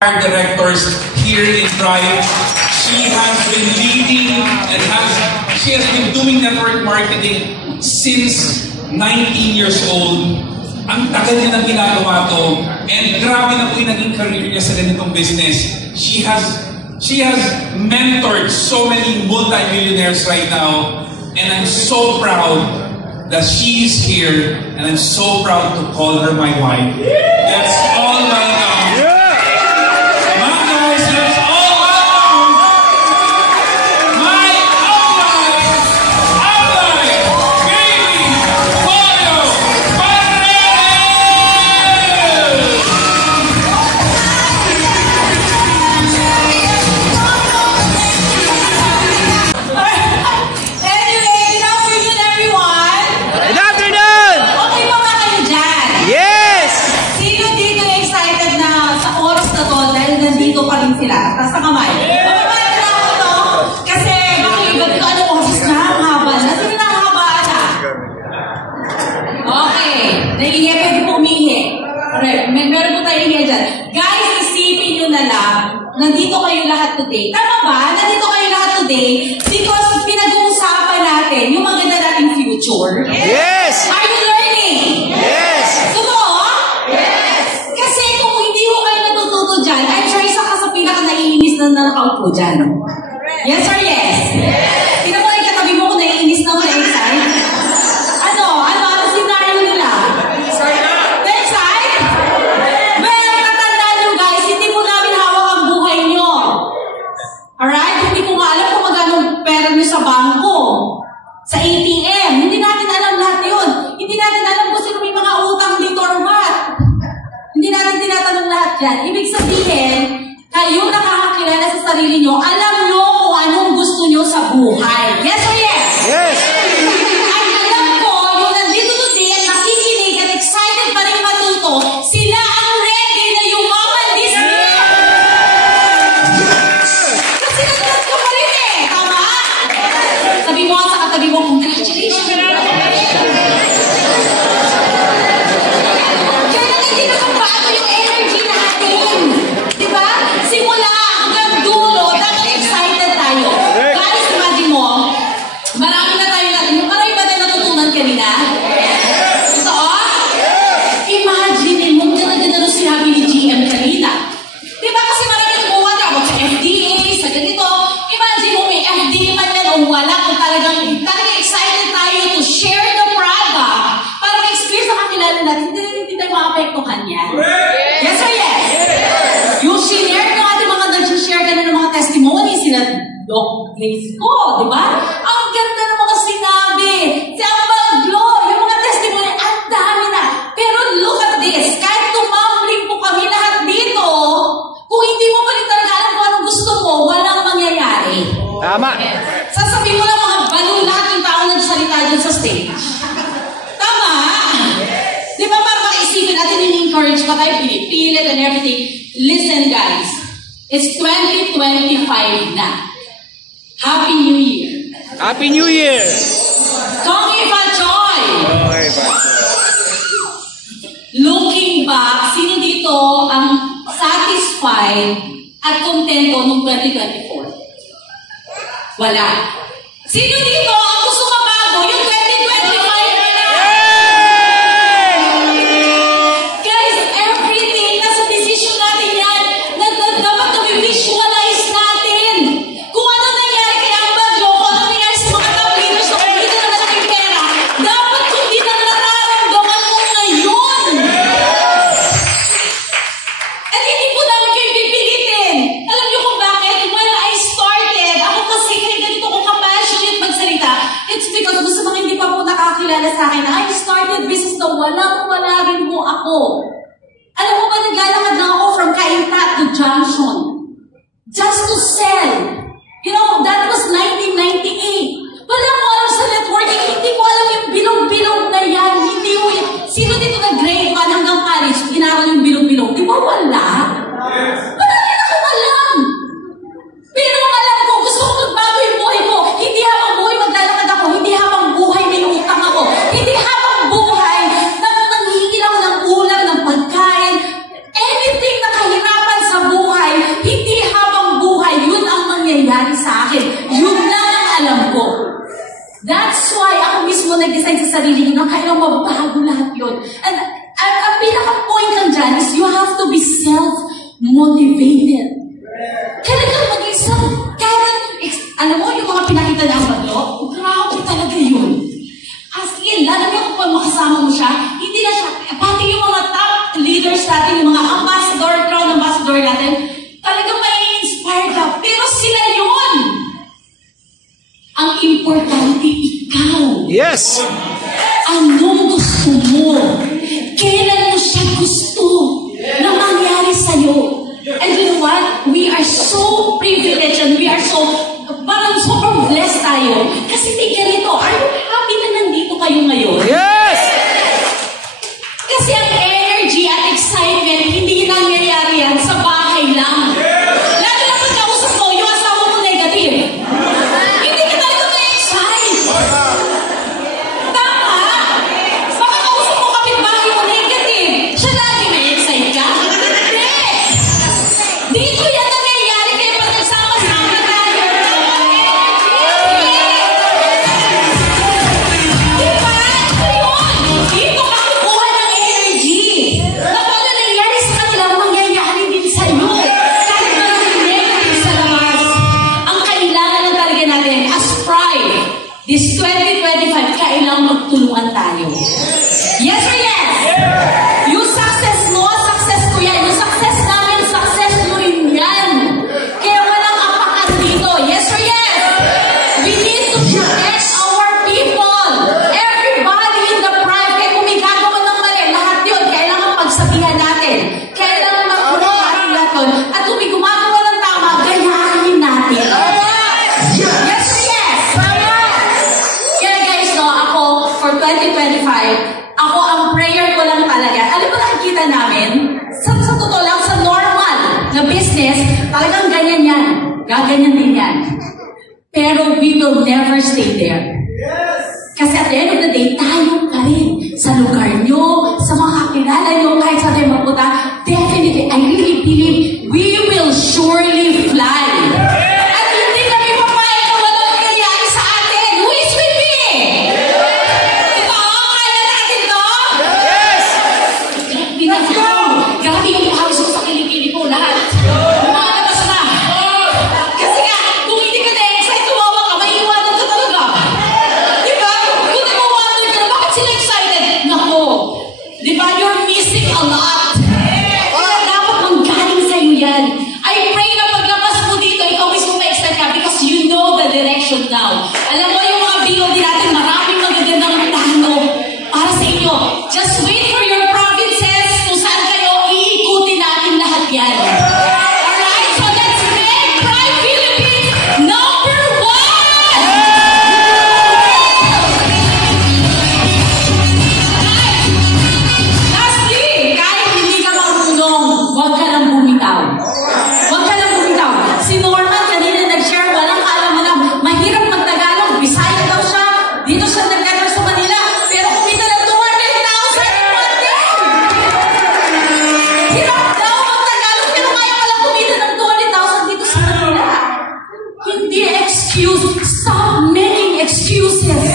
directors here in Thrive. She has been leading and she has been doing network marketing since 19 years old. Ang tagal niya nang ginagawa to, and grabe na po yung naging career niya sa ganitong business. She has mentored so many multi-millionaires right now, and I'm so proud that she is here, and I'm so proud to call her my wife. Let's all welcome. Tapos sa kamay. Mababay na ako to. Kasi makikita ko ano oras na. Haba na. Sige na, habaan na. Okay. Nahihingi, pwede po umihi. Meron po tayo hihingi dyan. Guys, isipin nyo na lang. Nandito kayo lahat today. Tama ba? Nandito kayo lahat today because pinag-uusapan natin yung maganda nating future. Yes! Are you learning? Yes! Totoo? Yes! Kasi kung hindi mo kayo natututo dyan, I'm sure isa ka sa pinaka-naiinis na nakaupo dyan. Yes or yes? Yes! Tingnan mo lang katabi mo kung naiinis na na-excite. Ano scenario nila? Na-excite? Well, tatandaan nyo guys, hindi po namin hawak ang buhay nyo. Alright? Hindi ko nga alam kung magkano pera nyo sa bangko. Sa ATM. Hindi natin alam lahat yun. Hindi natin alam kung sino may mga utang dito or what. Hindi natin tinatanong lahat yan. Ibig sabihin, kayo nakakakilala sa sarili nyo, alam nyo kung anong gusto nyo sa buhay. Yes or yes? Yes! At alam ko, yung nandito today at nakikinig at excited pa rin matuto, sila ang ready na yumaman this year. Kasi nandito ko pa rin eh. Tama? Sabi mo sa katabi mo, congratulations. Kaya nandito kung paano yung energy natin. Diba? Simula hanggang dulo, dapat excited tayo. Guys, imagine mo, marami na tayo natin. Marami ba tayo natutunan kanina? Ito, imagine mo, ganda-ganda nung sinabi ni GM kanina. Diba kasi marami nagbuwan about sa FDA, sa ganito. Imagine mo, may FDA man yan o wala, kung talagang excited tayo to share the product para ma-experience na kakilala natin, hindi tayo maapektuhan yan. Yes or yes? Yung share ng ating mga nag-share ka na ng mga testimony, sila Doc Grace ko, di ba? Ang ganda ng mga sinabi. Si Ambal Glow, yung mga testimony, ang dami na. Pero look at this, kahit tumambling po kami lahat dito, kung hindi mo pa rin talaga alam kung anong gusto mo, walang mangyayari. Tama. Sasabihin mo lang mga balo lahat yung tao nagsalita dyan sa stage. Tama? Di ba para makaisipin natin, in-encourage pa tayo, pinipilit and everything. Listen guys, it's 2025 na. Happy New Year. Happy New Year! Tongi Pachoy! Okay, pa. Looking back, sino dito ang satisfied at kontento noong 2024? Wala. Sino dito ang gusto mabago yung 2025 na? Guys, everything nasa decision natin yan. Dapat na-visualize natin. Kung ano nangyari kay Ambal Glow, kung ano nangyari sa mga top leaders na kumita na malaking pera, dapat hindi na nararamdaman mo ngayon. At hindi po namin kayo pipilitin. Alam niyo kung bakit? When I started, ako kasi kaya ganito ko ka-passionate magsalita. It's because gusto mga hindi pa po nakakilala sa akin na I started business na wala rin po ako. Alam mo ba, naglalakad na ako from Cainta to Junction. Just to sell. You know, that was 1998. Wala ko alam sa networking. Hindi ko alam yung bilog-bilog na yan. Hindi ko yan. Sino dito na grade 1 hanggang college, inaral yung bilog-bilog? Di ba wala? Wala rin ako alam. Pero ang alam ko, gusto ko magbago yung buhay ko. Hindi habang buhay maglalakad ako. Hindi habang buhay may utang ako. Hindi habang buhay nanghihingi ako ng ulam, ng pagkain. Anything sarili nyo na kailang mabago lahat yun. And ang pinaka-point lang dyan is you have to be self-motivated. Talagang mag-isang, alam mo, yung mga pinakita na ang bagyo, grabe talaga yun. As in, alam mo kung makasama mo siya, hindi na siya, pati yung mga top leaders natin, yung mga ambassador, crown ambassador natin, talagang mai-inspire ka. Pero sila yun! Ang importante, ikaw. Yes! Anong gusto mo? Kailan mo siya gusto na mangyari sa'yo? And you know what? We are so privileged and we are so, parang super blessed tayo. Kasi may ganito, are you happy na nandito kayo ngayon? Yes! Kasi ang energy at excitement, hindi nangyayari yan sa bahay lang. Lalo na pagkausap mo, yung asawa mo negative. Hindi ka talaga ma-excite. Tama. Makakausap mo kapitbahay mo negative. Siya lagi ma-excite ka. Hindi. Dito yan nangyayari kaya pag nagsama-sama tayo. Diba? Yun. Dito ka kukuha ng energy. Kapag na nangyari sa kanila, mangyayari din sa'yo. Kahit na negative sa labas. Ang kailangan lang talaga natin as pride, this 2025, kailangan magtulungan tayo. Yes or yes? Yung success mo, success ko yan. Yung success namin, success mo rin yan. Kaya walang apakan dito. Yes or yes? We need to protect our people. Everybody in the pride. Kaya kung may gagawa ng mali, lahat yun, kailangan pagsabihan natin. Kailangan magtulungan natin lahat yun. At kung may gumagawa ng tama, gayahin natin. Yes or yes? Kaya guys, no, ako, for 2025, ako ang prayer ko lang talaga. Alam mo nakikita namin, sa totoo lang, sa normal na business, talagang ganyan yan. Gaganyan din yan. Pero we will never stay there. Kasi at the end of the day, tayo pa rin. Sa lugar nyo, sa mga kakilala nyo, kahit sa tayo magpunta, definitely, I really believe we will surely fly. At hindi kami papayag na walang nangyayari sa atin. Who is with me? Diba? Kaya natin to? Yes! Grabe yung pahawis ko sa kilikili ko lahat. Lumalabas na. Kasi nga, kung hindi ka na-excite, tumawa ka, may iwanan ka talaga. Diba? Kung nag-wonder ka na, bakit sila excited? Nako. Diba? You're missing a lot. Kaya dapat manggaling sa'yo yan. I pray na paglabas mo dito, ikaw mismo ma-excite ka because you know the direction now. Alam mo yung mga BOD natin, maraming magagandang plano para sa inyo. Just wait for your provinces kung saan kayo iikutin natin lahat yan. Alright? So let's make Pride Philippines number 1! Lastly, kahit hindi ka marunong, huwag ka lang bumitaw. Huwag ka lang bumitaw. Si Norman kanina nag-share, walang alam mo na mahirap mag-Tagalog. Bisaya daw siya. Dito siya nag-gather sa Manila. Pero kumita ng 200,000 in one day. Hirap daw mag-Tagalog. Pero kaya pala kumita ng 200,000 dito sa Manila. Hindi excuse. Stop making excuses.